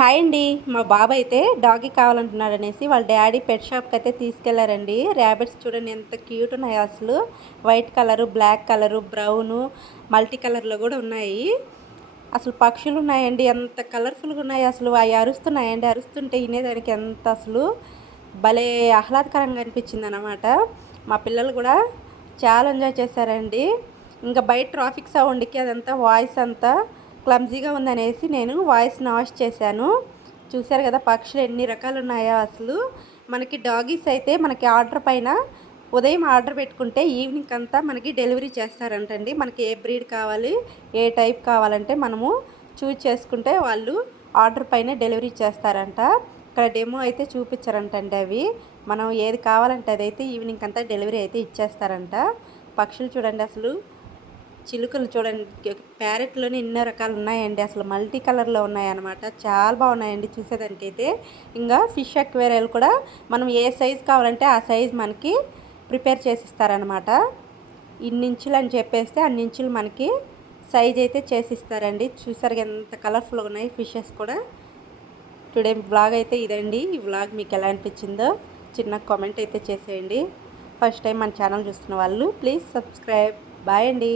Hi అండి. మా బాబు అయితే డాగీ కావాలంటున్నాడు అనేసి వాళ్ళ డాడీ పెట్ షాప్కి అయితే తీసుకెళ్ళారండి. ర్యాబిట్స్ చూడండి ఎంత క్యూట్ ఉన్నాయి అసలు. White colour black colour brown multi కలర్లో కూడా ఉన్నాయి. అసలు పక్షులు ఉన్నాయండి. ఎంత కలర్ఫుల్గా ఉన్నాయి అసలు. అవి అరుస్తున్నాయండి. అరుస్తుంటే వినేదానికి ఎంత అసలు. భలే ఆహ్లాదకరంగా అనిపించింది అనమాట మా పిల్లలు కూడా చాలా ఎంజాయ్ చేశారండి. ఇంకా బయట ట్రాఫిక్ సౌండ్కి అదంతా వాయిస్ అంతా క్లమ్జీగా ఉందనేసి నేను వాయిస్ నాష్ చేశాను. చూశారు కదా పక్షులు ఎన్ని రకాలు ఉన్నాయో అసలు. మనకి డాగీస్ అయితే మనకి ఆర్డర్ పైన ఉదయం ఆర్డర్ పెట్టుకుంటే ఈవినింగ్ అంతా మనకి డెలివరీ చేస్తారంటండి. మనకి ఏ బ్రీడ్ కావాలి ఏ టైప్ కావాలంటే మనము చూజ్ చేసుకుంటే వాళ్ళు ఆర్డర్ పైన డెలివరీ చేస్తారంట. ఇక్కడ డెమో అయితే చూపించారంటండి అవి. మనం ఏది కావాలంటే అదైతే ఈవినింగ్ అంతా డెలివరీ అయితే ఇచ్చేస్తారంట. పక్షులు చూడండి అసలు. చిలుకలు చూడండి. ప్యారెట్లోనే ఎన్నో రకాలు ఉన్నాయండి. అసలు మల్టీ కలర్లో ఉన్నాయన్నమాట. చాలా బాగున్నాయండి చూసేదానికి అయితే ఇంకా ఫిష్ అక్వేరియల్ కూడా మనం ఏ సైజ్ కావాలంటే ఆ సైజ్ మనకి ప్రిపేర్ చేసి ఇస్తారనమాట ఇన్నించులు అని చెప్పేస్తే అన్ని ఇంచులు మనకి సైజ్ అయితే చేసిస్తారండి. చూసారు ఎంత కలర్ఫుల్గా ఉన్నాయి ఫిషెస్ కూడా. టుడే బ్లాగ్ అయితే ఇదండి. ఈ బ్లాగ్ మీకు ఎలా అనిపించిందో చిన్న కామెంట్ అయితే చేసేయండి. ఫస్ట్ టైం మన ఛానల్ చూస్తున్న వాళ్ళు ప్లీజ్ సబ్స్క్రైబ్. బాయ్ అండి.